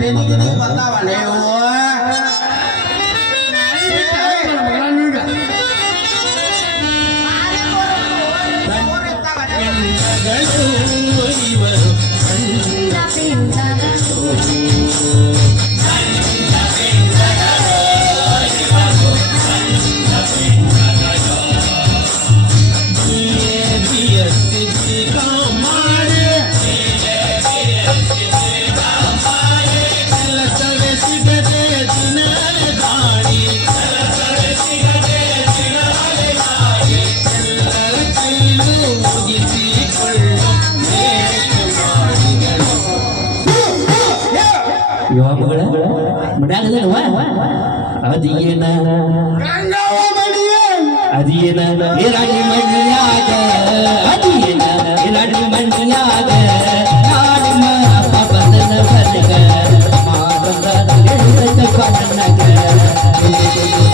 ಬೆನಿಗಿನಿ ಬಂದಾವ ನೀವು ಮೂರು ಇರ್ತಾವ. ಯುವಕಗಳ ಮಡ್ಯಾಗದಲ್ವ ಅದೇನ ಅದೇನ ಇರಾಡಿ ಮಣ್ಣಿಯಾಗ ಅದೇನ ಇರಾಡಿ ಮಣ್ಣಿಯಾಗ ನಾಡಿನ ಪವನನ ಬಲಗ ಮಾರದ ಎಳ್ಳ ಪವನಗ ಅಪ್ಪಳಗಿ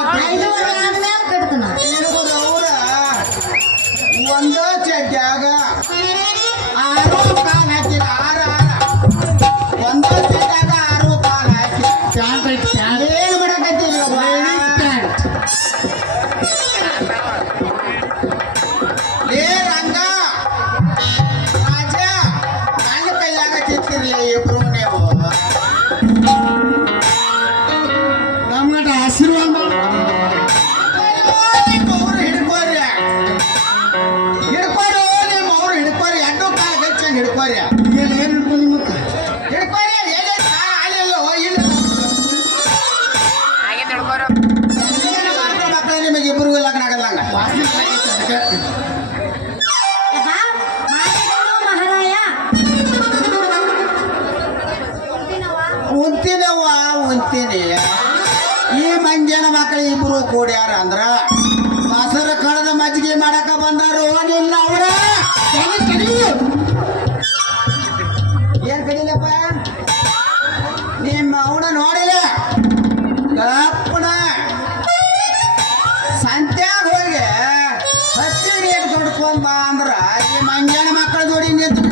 ಉಂತೀನಿ ಈ ಮಂಜನ ಮಕ್ಕಳು ಇಬ್ರು ಕೂಡ್ಯಾರ ಅಂದ್ರ ಮಸರ ಕಳೆದ ಮಜ್ಜಿಗೆ ಮಾಡಕ ಬಂದಾರು ನಿನ್ನ ಅವ್ರ. ಏನ್ ಕಡಿಲಪ್ಪ ನಿಮ್ಮ ಅವನ ನೋಡಿಲ್ಲ. ಕಪ್ಪನ ಸಂತ್ಯಾಗ ಹೋಗಿ ಹತ್ತಿ ರೇಟ್ ದುಡ್ಕೊಂಡ್ ಬಾ ಅಂದ್ರ ಈ ಮಂಜನ ಮಕ್ಕಳ ಜೋಡಿ ನಿಂತು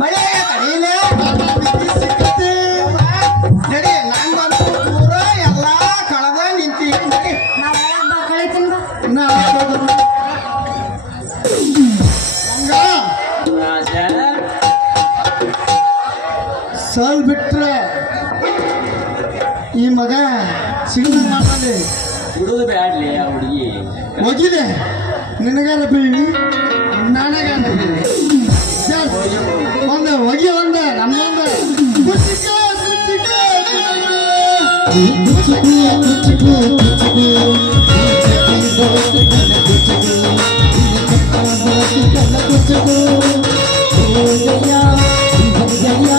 ಮಳೆ ತಡೀಲ ನಡಿ ನಂಗಂತೂ ಪೂರ ಎಲ್ಲ ಕಳೆದ ನಿಂತಿ. ನಡಿ ಸಲ್ ಬಿಟ್ರೆ ಈ ಮಗ ಸಿಗದ ಮಾಡಿ ಹುಡುಗ ಬ್ಯಾಡ್ಲಿ ಆ ಹುಡುಗಿ? ಹೋಗಿದೆ. ನಿನಗಾರ ಬೀಳಿ ನನಗಾರ ಬೀಳಿ ಹೊಗೆ ಒಂದ ನಮ್ಮೊಂದ ಕುಚಿಕ ಕುಚಿಕ ಗಯ